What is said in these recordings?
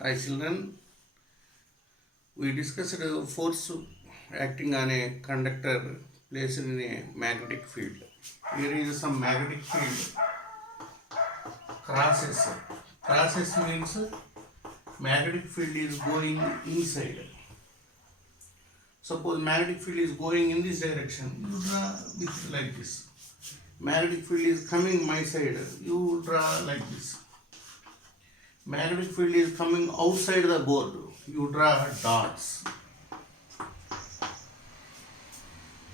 Hi children, we discussed force acting on a conductor placed in a magnetic field. Here is some magnetic field crosses. Crosses means magnetic field is going inside. Suppose magnetic field is going in this direction, you draw with like this. Magnetic field is coming my side, you draw like this. Magnetic field is coming outside the board, you draw dots.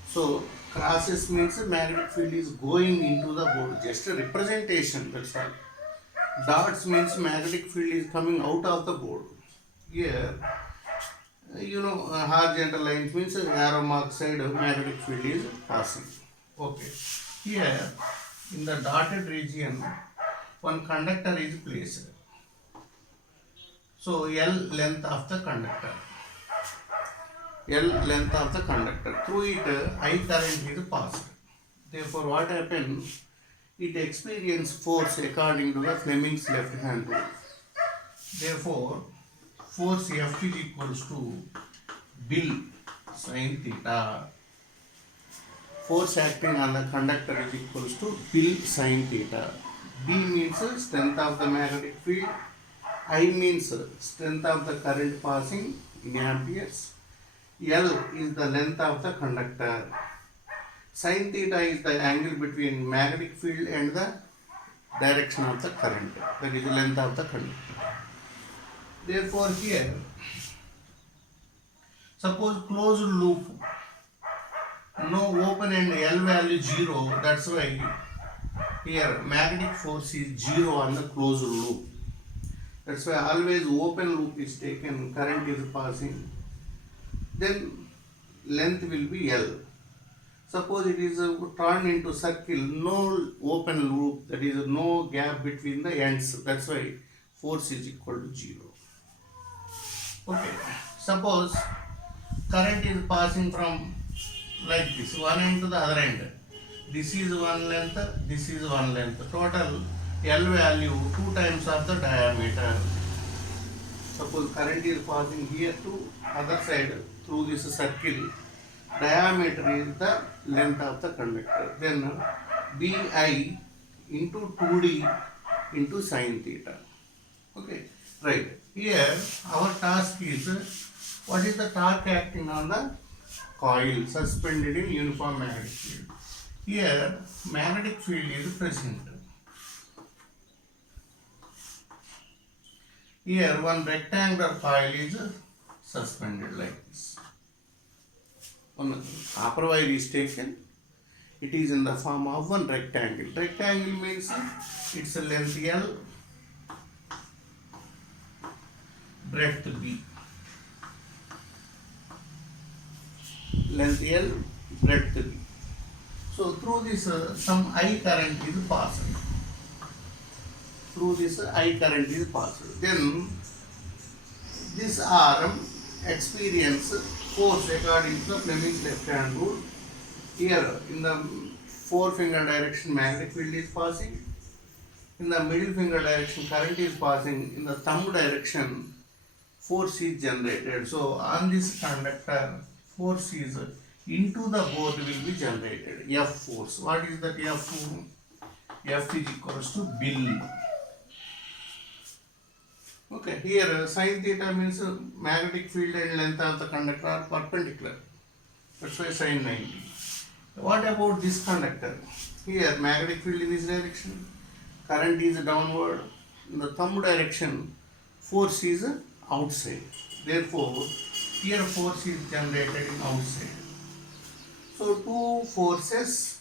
So crosses means magnetic field is going into the board, just a representation, that's all. Dots means magnetic field is coming out of the board. Here, horizontal lines means arrow mark side magnetic field is passing. Okay. Here, in the dotted region, one conductor is placed. So L length of the conductor. L length of the conductor. Through it, I current is passed. Therefore, what happens? It experiences force according to the Fleming's left hand rule. Therefore, force F is equals to Bill sin theta. Force acting on the conductor is equals to Bill sin theta. B means strength of the magnetic field. I means strength of the current passing in amperes. L is the length of the conductor. Sin theta is the angle between magnetic field and the direction of the current. That is the length of the conductor. Therefore, here, suppose closed loop, no open and L value 0. That's why here magnetic force is 0 on the closed loop. That's why always open loop is taken, current is passing. Then length will be L. Suppose it is turned into circle, no open loop, that is no gap between the ends. That's why force is equal to 0. Okay. Suppose current is passing from like this, one end to the other end. This is one length, this is one length. Total L value 2 times of the diameter. Suppose current is passing here to other side through this circle. Diameter is the length of the conductor. Then Bi into 2D into sin theta. Okay, right. Here our task is, what is the torque acting on the coil suspended in uniform magnetic field. Here magnetic field is present. Here one rectangular coil is suspended like this. One upper wire is taken. It is in the form of one rectangle. Rectangle means its length L, breadth B. Length L, breadth B. So through this some I current is passing. Through this I current is passed. Then this arm experience force according to the Fleming's left hand rule. Here in the forefinger direction magnetic field is passing. In the middle finger direction current is passing. In the thumb direction force is generated. So on this conductor force is into the board will be generated. F force. What is that F? F is equals to Bill. Okay, here sin theta means magnetic field and length of the conductor are perpendicular. That's why sin 90. What about this conductor? Here magnetic field in this direction, current is downward. In the thumb direction, force is outside. Therefore, here force is generated in outside. So two forces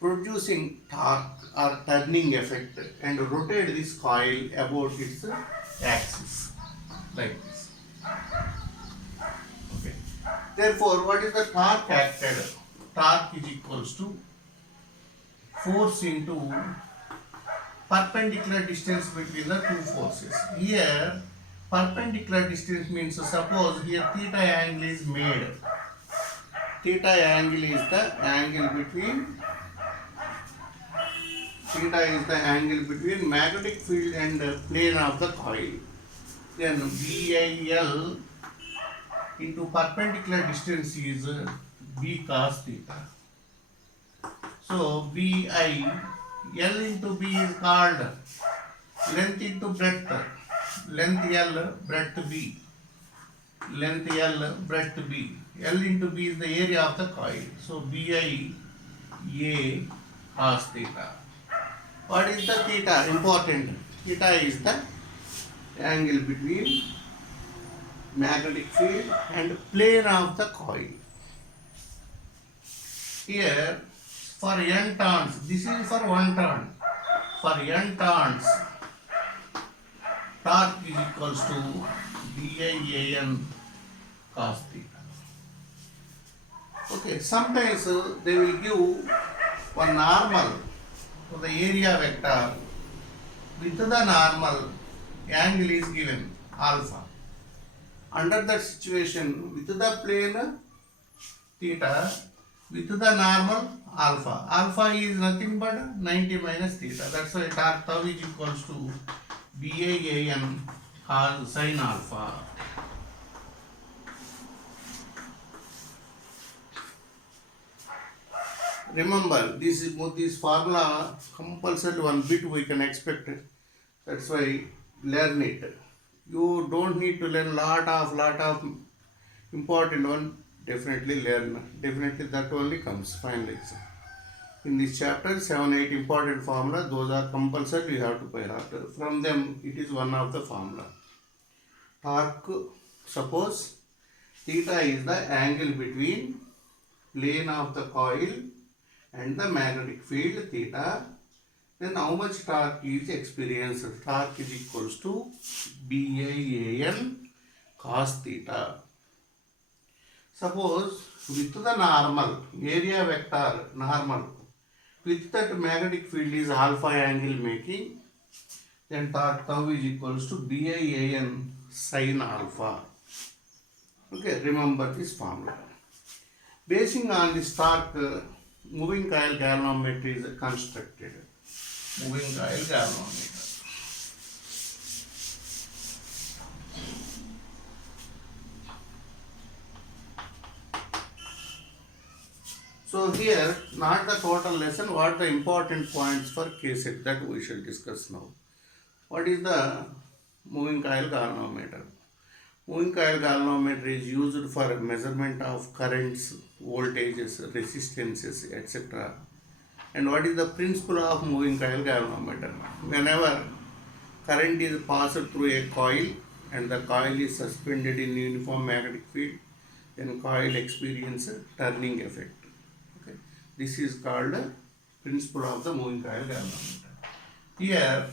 producing torque or turning effect and rotate this coil about its axis like this. Okay. Therefore, what is the torque acted? Torque is equals to force into perpendicular distance between the two forces. Here, perpendicular distance means suppose here theta angle is made. Theta angle is the angle between theta is the angle between magnetic field and plane of the coil. then BIL into perpendicular distance is B cos theta. So BI, L into B is called length into breadth. Length L, breadth B. Length L, breadth B. L into B is the area of the coil. So BI A cos theta. What is the theta? Important. Theta is the angle between magnetic field and plane of the coil. Here, for n turns, this is for one turn. For n turns, torque is equals to BIAN cos theta. Okay, sometimes they will give one normal to the area vector. With the normal, angle is given alpha. Under that situation, with the plane theta, with the normal alpha. Alpha is nothing but 90 minus theta. That's why torque tau is equals to BAAN cos sin alpha. Remember, this formula compulsory one bit we can expect. That's why learn it. You don't need to learn lot of important one. Definitely learn. Definitely that only comes finally. In this chapter, 7-8 important formula, those are compulsory, you have to by heart. From them, it is one of the formula. Torque, suppose theta is the angle between plane of the coil and the magnetic field theta. Then how much torque is experienced? Torque is equals to BIAN cos theta. Suppose with the normal, area vector normal, with that magnetic field is alpha angle making, then torque tau is equals to BIAN sin alpha. Okay, remember this formula. Basing on this torque, moving coil galvanometer is constructed. Moving coil galvanometer. So here, not the total lesson, what the important points for KSET that we shall discuss now. What is the moving coil galvanometer? Moving coil galvanometer is used for measurement of currents, voltages, resistances, etc. And what is the principle of moving coil galvanometer? Whenever current is passed through a coil and the coil is suspended in uniform magnetic field, then coil experiences turning effect. Okay. This is called principle of the moving coil galvanometer. Here,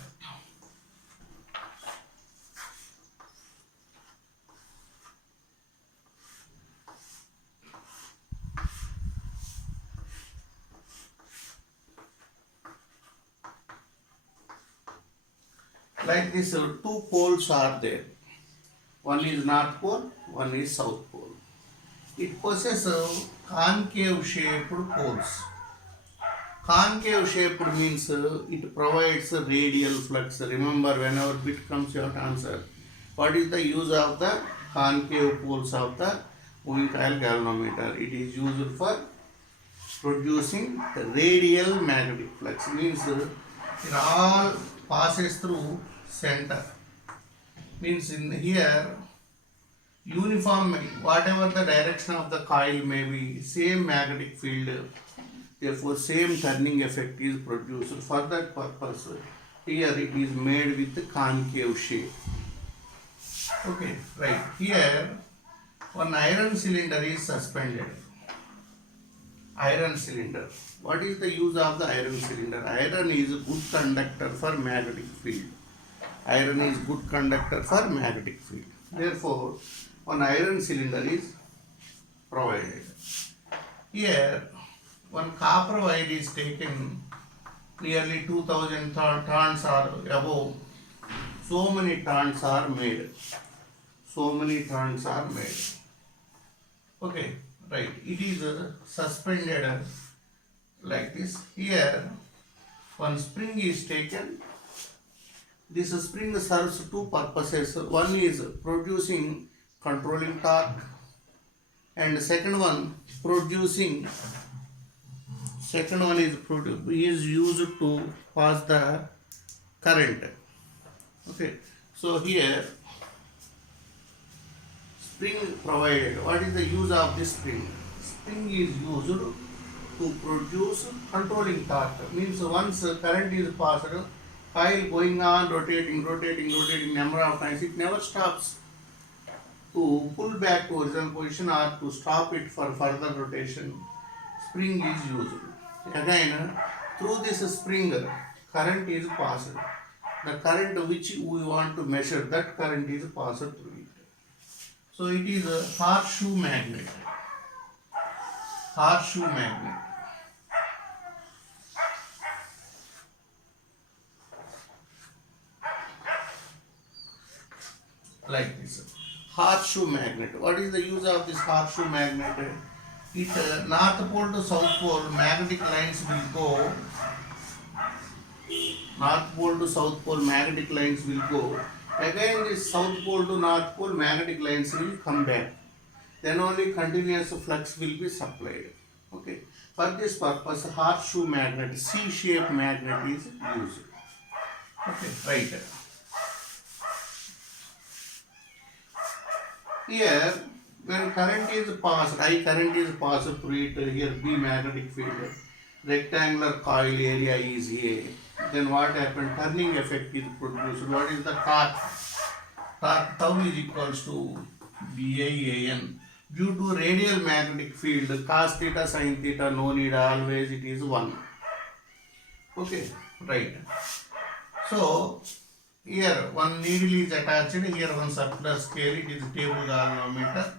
like this, two poles are there. One is north pole, one is south pole. It possesses concave shaped poles. Concave shaped means it provides a radial flux. Remember, whenever bit comes, you have to answer. What is the use of the concave poles of the moving coil galvanometer? It is used for producing radial magnetic flux. Means it all passes through center. Means in here, uniform, whatever the direction of the coil may be, same magnetic field, therefore same turning effect is produced. For that purpose, here it is made with the concave shape. Okay, right. Here, one iron cylinder is suspended. Iron cylinder. What is the use of the iron cylinder? Iron is a good conductor for magnetic field. Iron is good conductor for magnetic field. Therefore, one iron cylinder is provided. Here, one copper wire is taken, nearly 2000 turns or above. So many turns are made. So many turns are made. Okay, right. It is suspended like this. Here, one spring is taken. This spring serves two purposes. One is producing controlling torque, and producing second one is used to pass the current. Okay, so here spring provided. What is the use of this spring? Spring is used to produce controlling torque. Means once current is passed, coil going on rotating number of times, it never stops. To pull back to original position or to stop it for further rotation, spring is used. Again, through this spring, current is passed. The current which we want to measure, that current is passed through it. So it is a horseshoe magnet. Horseshoe magnet. Like this. Horseshoe magnet. What is the use of this horseshoe magnet? It north pole to south pole magnetic lines will go. North pole to south pole magnetic lines will go. Again this south pole to north pole magnetic lines will come back. Then only continuous flux will be supplied. Okay. For this purpose, horseshoe magnet, C-shaped magnet is used. Okay, right. Here, when current is passed, I current is passed through it, here B magnetic field, rectangular coil area is A. Then what happened? Turning effect is produced. What is the torque? Torque tau is equals to BIAN. Due to radial magnetic field, cos theta, sin theta, no need, always it is 1. Okay, right. So, here one needle is attached, here one circular scale, it is table galvanometer.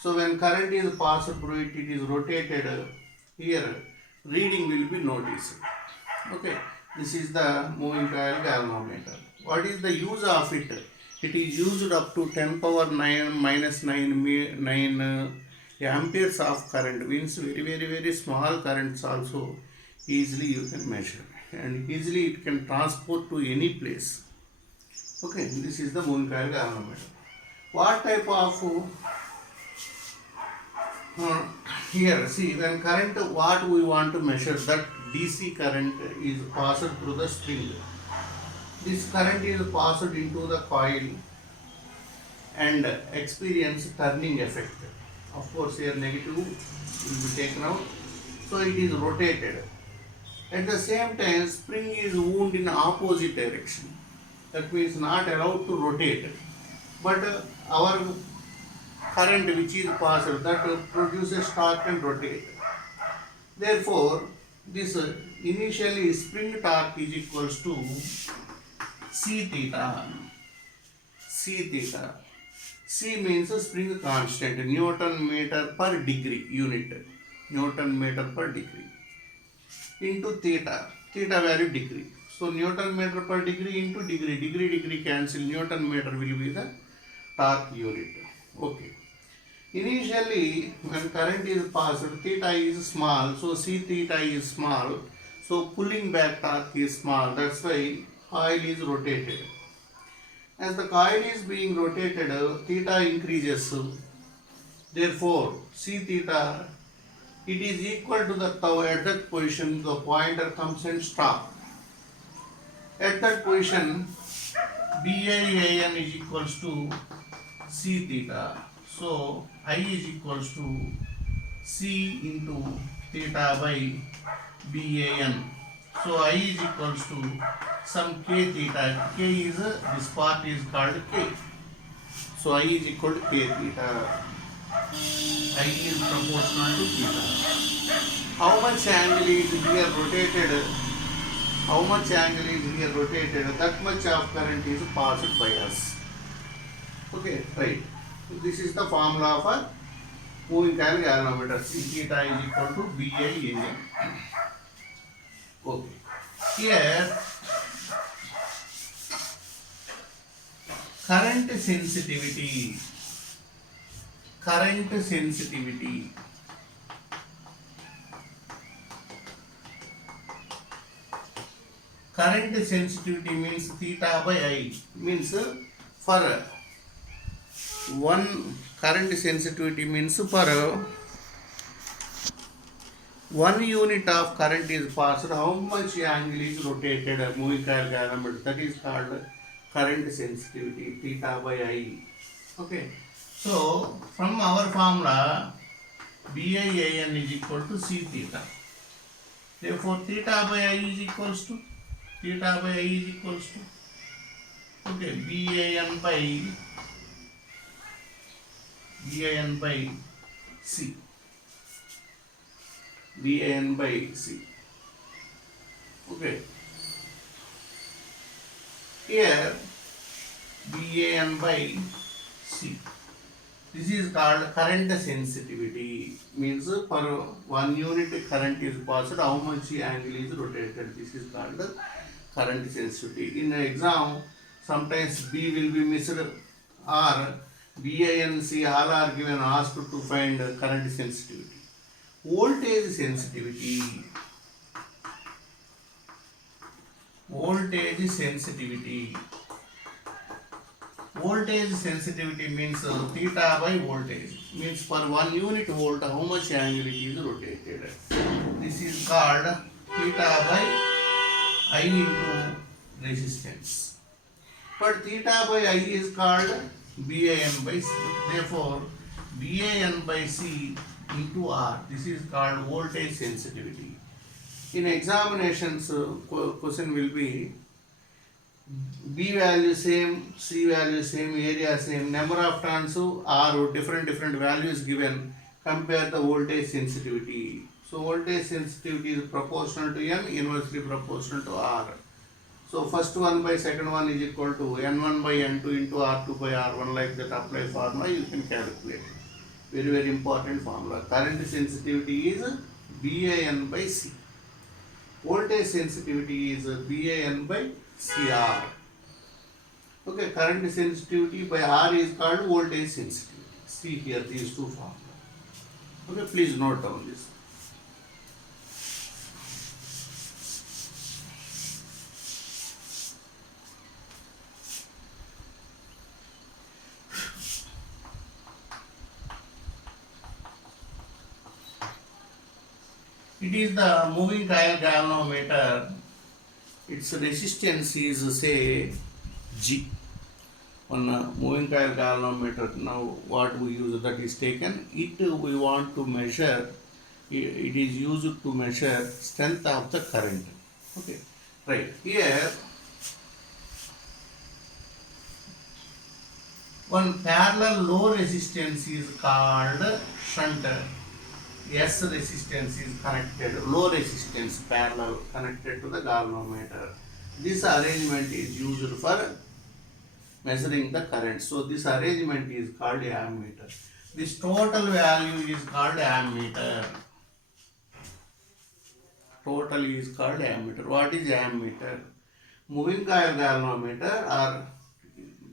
So when current is passed through it, it is rotated, here reading will be noticed. Okay, this is the moving coil galvanometer. What is the use of it? It is used up to 10 power 9 minus 9 amperes of current, means very small currents also easily you can measure, and easily it can transport to any place. Okay, this is the moving coil galvanometer. What type of here see, when current, what we want to measure, that DC current is passed through the spring. This current is passed into the coil and experience turning effect. Of course here negative will be taken out, so it is rotated. At the same time, spring is wound in opposite direction. That means not allowed to rotate. But our current which is passed, that produces torque and rotate. Therefore, this initially spring torque is equals to C theta. C theta. C means spring constant, Newton meter per degree unit. Newton meter per degree. Into theta. Theta value degree. So Newton meter per degree into degree. Degree cancel. Newton meter will be the torque unit. Okay. Initially, when current is passed, theta is small, so C theta is small, so pulling back torque is small. That's why coil is rotated. As the coil is being rotated, theta increases. Therefore, C theta, it is equal to the tau. At that position, the pointer comes and stop. At that position, BIAN is equals to C theta. So I is equals to C into theta by BAN. So I is equals to some K theta. K is this part is called K. So I is equal to K theta. I is proportional to theta. How much angle is here rotated? How much angle is here rotated? That much of current is passed by us. Okay, right. This is the formula for moving coil galvanometer. C theta is equal to BIAN. Okay. Here, current sensitivity. Current sensitivity. current sensitivity means theta by I, means for one current sensitivity means for 1 unit of current is passed, how much angle is rotated, moving coil galvanometer, that is called current sensitivity, theta by I. Okay, so from our formula BIAN is equal to C theta. Therefore, theta by I is equals to okay, BAN by C. BAN by C. Okay. Here BAN by C. This is called current sensitivity. Means for 1 unit current is passed, how much angle is rotated. This is called current sensitivity. In exam, sometimes B will be missed or B, I and C all are given asked to find current sensitivity. Voltage sensitivity. Voltage sensitivity. Voltage sensitivity means theta by voltage. Means for 1 unit volt, how much angle it is rotated. This is called theta by I into resistance. But theta by I is called BAN by C. Therefore, BAN by C into R. This is called voltage sensitivity. In examinations, question will be B value same, C value same, area same, number of turns are different values given. Compare the voltage sensitivity. So voltage sensitivity is proportional to N, inversely proportional to R. So first one by second one is equal to N1 by N2 into R2 by R1, like that apply formula you can calculate. Very important formula. Current sensitivity is BAN by C. Voltage sensitivity is BAN by CR. Okay, current sensitivity by R is called voltage sensitivity. See here these two formulas. Okay, please note down this. It is the moving coil galvanometer. Its resistance is say G. On a moving coil galvanometer, now what we use that is taken. It we want to measure. It is used to measure strength of the current. Okay, right here. One parallel low resistance is called shunt. S resistance is connected, low resistance parallel connected to the galvanometer. This arrangement is used for measuring the current. So this arrangement is called ammeter. This total value is called ammeter. Total is called ammeter. What is ammeter? Moving coil galvanometer or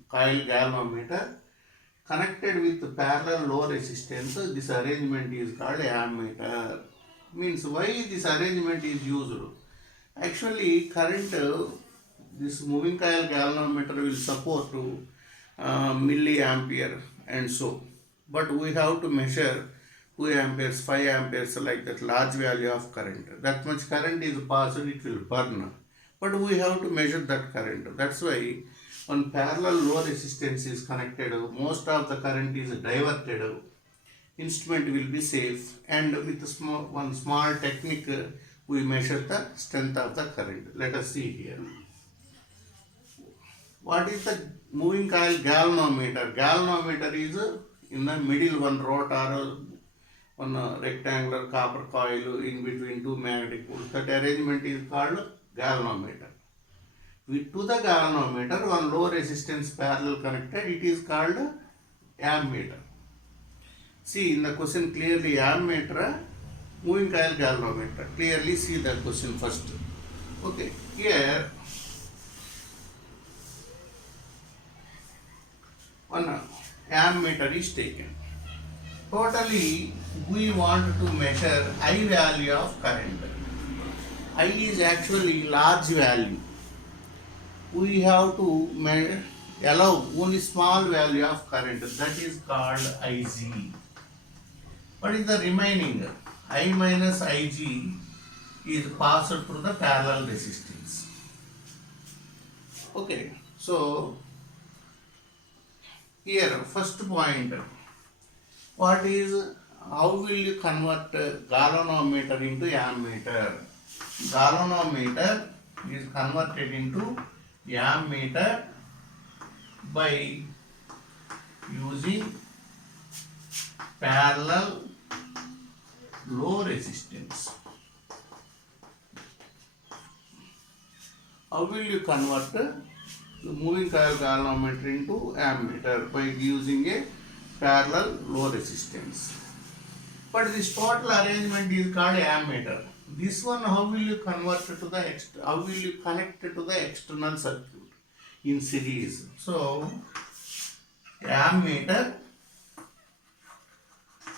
coil galvanometer connected with parallel low resistance. This arrangement is called ammeter. Means why this arrangement is used? Actually, current, this moving coil galvanometer will support milliampere and so. But we have to measure 2 amperes, 5 amperes, like that large value of current. That much current is passed, it will burn. But we have to measure that current. That's why when parallel low resistance is connected, most of the current is diverted. Instrument will be safe, and with one small technique we measure the strength of the current. Let us see here. What is the moving coil galvanometer? Galvanometer is in the middle one rotor, one rectangular copper coil in between two magnetic poles. That arrangement is called galvanometer. To the galvanometer, one low resistance parallel connected, it is called ammeter. See in the question clearly ammeter, moving coil galvanometer. Clearly see the question first. Okay, here one ammeter is taken. Totally we want to measure I value of current. I is actually large value. we have to allow only small value of current, that is called Ig. What is the remaining? I minus Ig is passed through the parallel resistance. Okay, so here first point, what is, how will you convert galvanometer into ammeter? Galvanometer is converted into ammeter by using parallel low resistance. How will you convert the moving coil galvanometer into ammeter? By using a parallel low resistance. But this total arrangement is called ammeter. This one, how will you convert it to the how will you connect it to the external circuit in series? So ammeter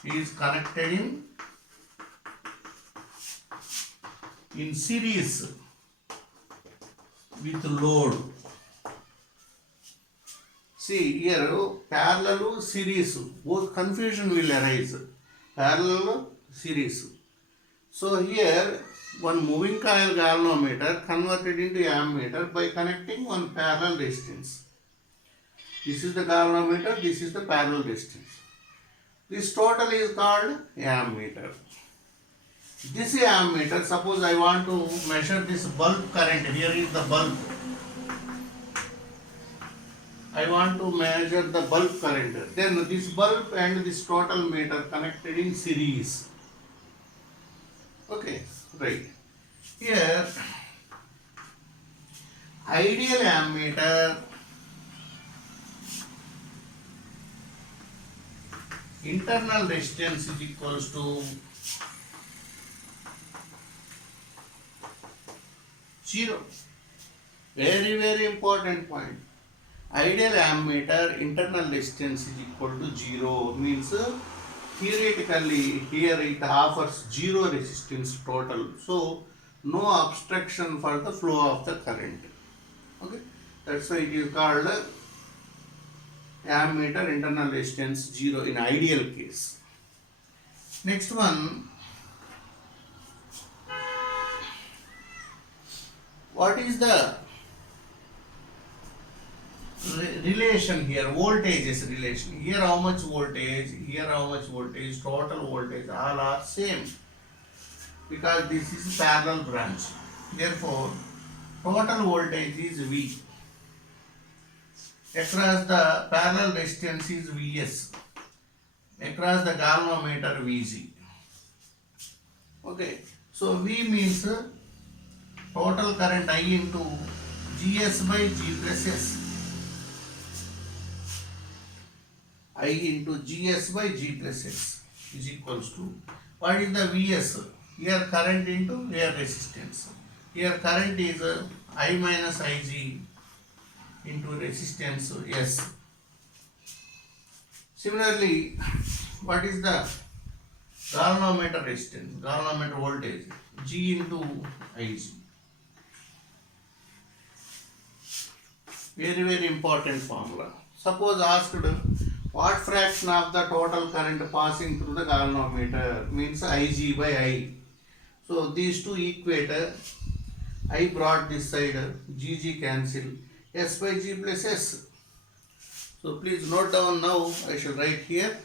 is connected in series with load. See here, parallel series, both confusion will arise. Parallel series. So here one moving coil galvanometer converted into ammeter by connecting one parallel resistance. This is the galvanometer, this is the parallel resistance. This total is called ammeter. This ammeter, suppose I want to measure this bulb current, here is the bulb. I want to measure the bulb current. Then this bulb and this total meter connected in series. Okay, right. Here, ideal ammeter, internal resistance is equals to 0. Very important point. Ideal ammeter internal resistance is equal to 0, means theoretically here it offers 0 resistance total, so no obstruction for the flow of the current. Okay, that's why it is called ammeter internal resistance 0 in ideal case. Next one, what is the relation here? Voltages relation. Here how much voltage, here how much voltage, total voltage, all are same, because this is parallel branch. Therefore total voltage is V. Across the parallel resistance is Vs. Across the galvanometer Vg. Okay, so V means total current I into Gs by G plus S. I into Gs by G plus S is equals to, what is the Vs? Here current into here resistance. Here current is I minus Ig into resistance S. Similarly, what is the galvanometer resistance, galvanometer voltage? G into Ig. Very important formula. Suppose asked, what fraction of the total current passing through the galvanometer, means Ig by I. So these two equate, I brought this side, Gg cancel, S by G plus S. So please note down now, I shall write here.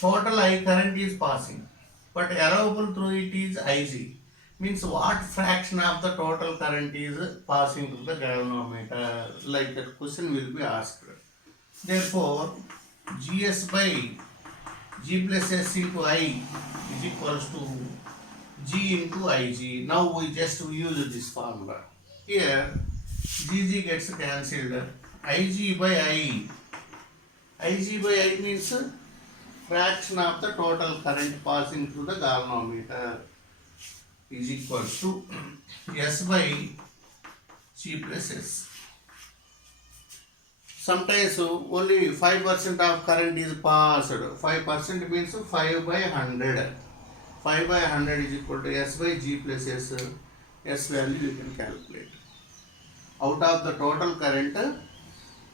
Total I current is passing, but allowable through it is Ig. Means what fraction of the total current is passing through the galvanometer, like that question will be asked. Therefore Gs by G plus S into I is equals to G into Ig. Now we just use this formula. Here Gg gets cancelled. Ig by I. Ig by I means fraction of the total current passing through the galvanometer is equals to S by G plus S. Sometimes only 5% of current is passed. 5% means 5 by 100. 5 by 100 is equal to S by G plus S. S value you can calculate. Out of the total current,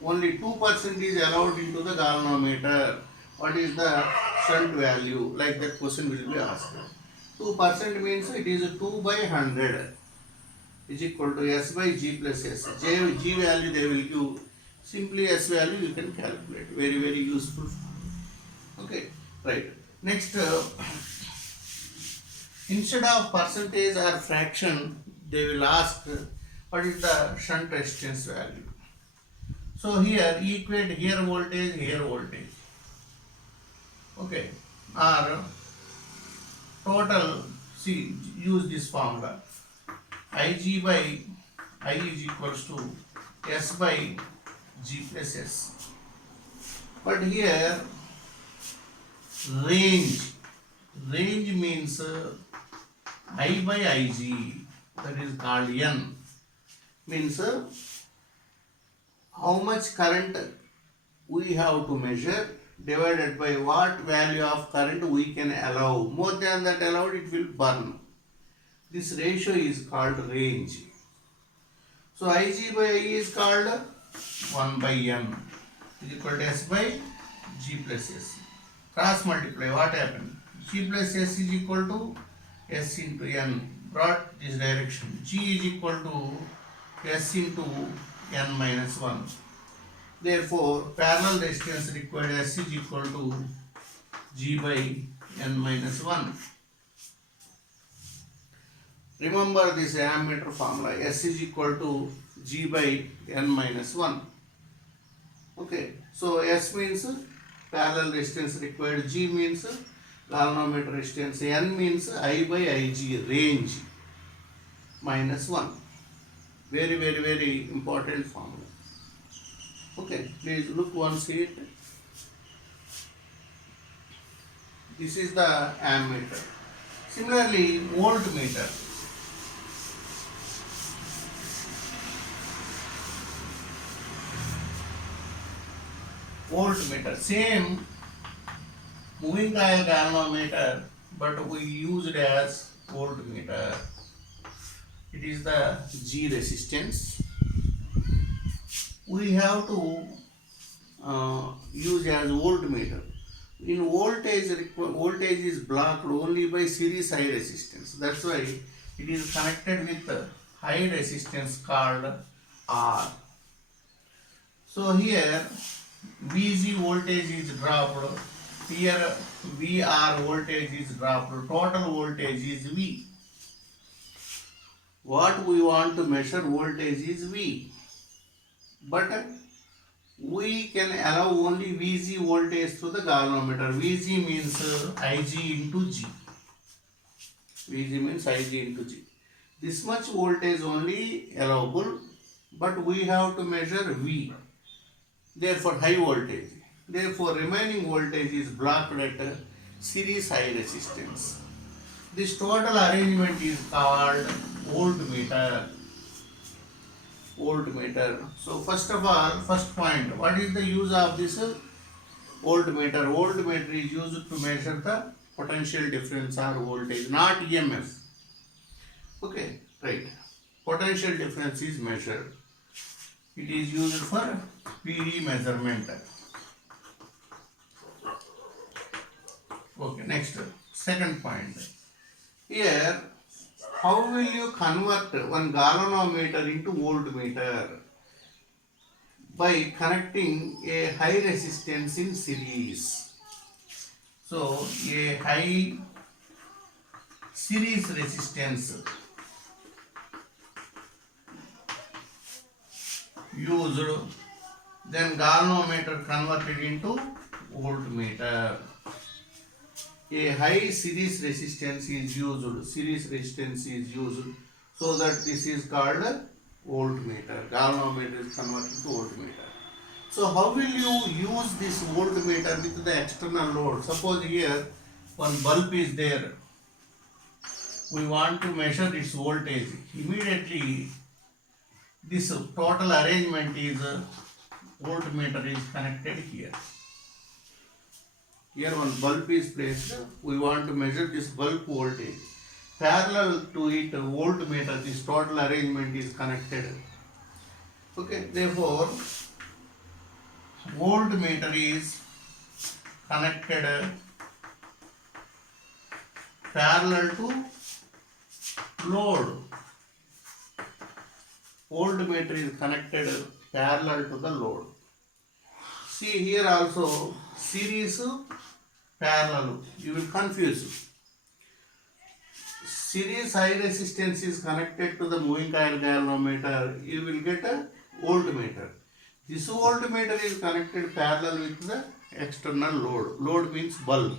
only 2% is allowed into the galvanometer. What is the shunt value? Like that question will be asked. 2% means it is 2 by 100 is equal to S by G plus S. G value they will give. Simply S value you can calculate. Very, very useful. Okay, right. Next, instead of percentage or fraction, they will ask what is the shunt resistance value. So here equate here voltage. Okay, or total, see, use this formula. Ig by I is equals to S by G plus S. But here range means I by Ig, that is called N, means how much current we have to measure divided by what value of current we can allow. More than that allowed, it will burn. This ratio is called range. So Ig by I is called 1 by N is equal to S by G plus S. Cross multiply, what happened? G plus S is equal to S into N, brought this direction. G is equal to S into N minus 1. Therefore, parallel resistance required S is equal to G by N minus 1. Remember this ammeter formula. S is equal to G by N minus 1. Okay. So S means parallel resistance required. G means galvanometer resistance. N means I by Ig, range, minus 1. Very, very, very important formula. Okay. Please look once it. This is the ammeter. Similarly, voltmeter. Voltmeter, same moving coil galvanometer, but we use it as voltmeter. It is the G resistance. We have to use as voltmeter. In voltage is blocked only by series high resistance. That's why it is connected with high resistance called R. So here VG voltage is dropped. Here VR voltage is dropped. Total voltage is V. What we want to measure voltage is V. But we can allow only VG voltage through the galvanometer. VG means Ig into G. VG means Ig into G. This much voltage only allowable, but we have to measure V. Therefore, high voltage. Therefore, remaining voltage is blocked at series high resistance. This total arrangement is called voltmeter. Voltmeter. So, first of all, first point, what is the use of this voltmeter? Voltmeter is used to measure the potential difference or voltage, not EMF. Okay, right. Potential difference is measured. It is used for PD measurement. Okay, next, second point. Here, how will you convert one galvanometer into voltmeter? By connecting a high resistance in series. So, a high series resistance used, then galvanometer converted into voltmeter. A high series resistance is used, so that this is called voltmeter. Galvanometer is converted to voltmeter. So how will you use this voltmeter with the external load? Suppose here one bulb is there. We want to measure its voltage. Immediately this total arrangement is voltmeter is connected here. Here one bulb is placed. We want to measure this bulb voltage. Parallel to it, voltmeter, this total arrangement is connected. Okay, therefore, voltmeter is connected parallel to load. Voltmeter is connected parallel to the load. See here also series parallel. You will confuse. Series high resistance is connected to the moving coil galvanometer. You will get a voltmeter. This voltmeter is connected parallel with the external load. Load means bulb.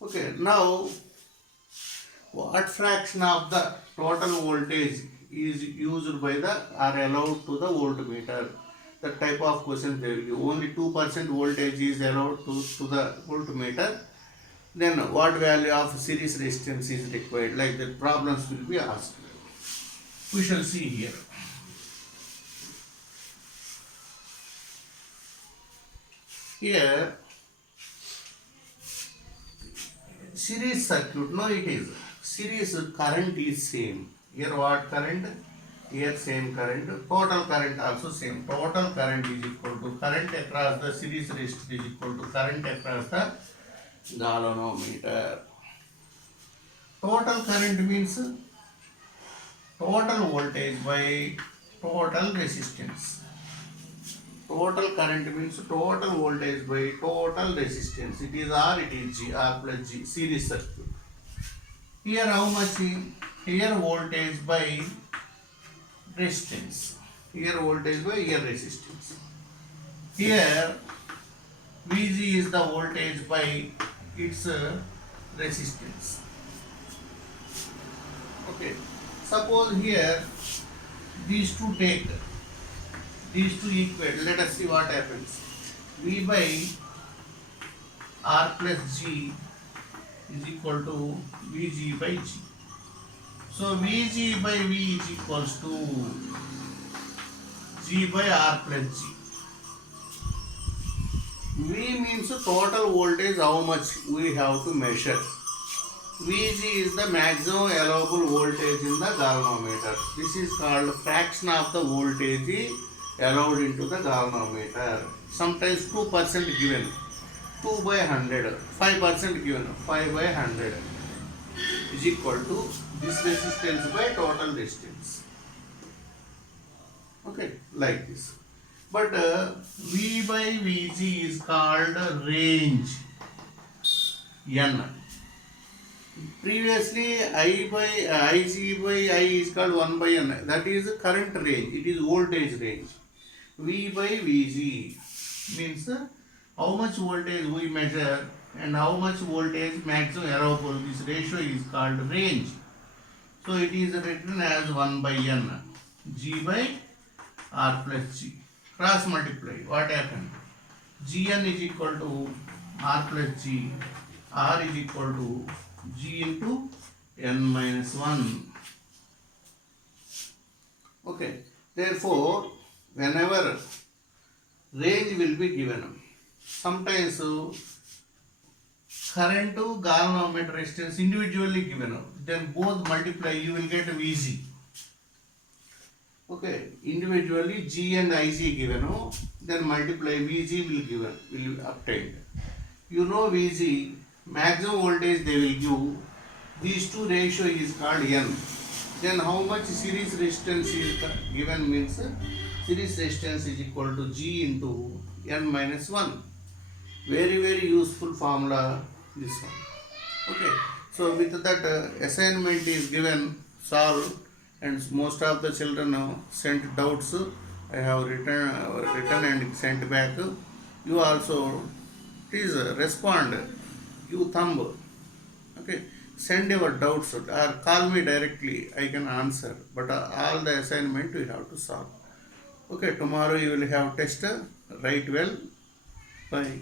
Okay, now what fraction of the total voltage is used by the or allowed to the voltmeter? That type of question they will give. Only 2% voltage is allowed to the voltmeter. Then what value of series resistance is required? Like that problems will be asked. We shall see here. Here series circuit, no it is. Series current is same. Here what current? Here same current. Total current also same. Total current is equal to current across the series resistor is equal to current across the galvanometer. Total current means total voltage by total resistance. Total current means total voltage by total resistance. It is R, it is G, R plus G, series circuit. Here how much? Here voltage by resistance. Here voltage by here resistance. Here Vg is the voltage by its resistance. Okay. Suppose here these two equate. Let us see what happens. V by R plus G is equal to Vg by G. So Vg by V is equals to G by R plus G. V means total voltage, how much we have to measure. Vg is the maximum allowable voltage in the galvanometer. This is called fraction of the voltage allowed into the galvanometer. Sometimes 2% given, 2 by 100, 5% given, 5 by 100 is equal to this resistance by total resistance. Okay, like this. But V by Vg is called range N. Previously I by Ig by I is called 1 by N. That is current range. It is voltage range. V by Vg means how much voltage we measure and how much voltage maximum allowable. This ratio is called range. So it is written as 1 by N. G by R plus G. Cross multiply. What happened? Gn is equal to R plus G. R is equal to G into N minus 1. Okay. Therefore, whenever range will be given, sometimes current to galvanometer resistance individually given, then both multiply, you will get Vg. Okay, individually G and Ig given, then multiply Vg will be obtained. You know Vg, maximum voltage they will give. These two ratio is called N. Then how much series resistance is given means series resistance is equal to G into N minus 1. Very useful formula, this one. Okay, so with that assignment is given, solve, and most of the children sent doubts. I have written and sent back. You also please respond. You thumb. Okay, send your doubts or call me directly. I can answer. But all the assignment you have to solve. Okay, tomorrow you will have test. Write well. Bye.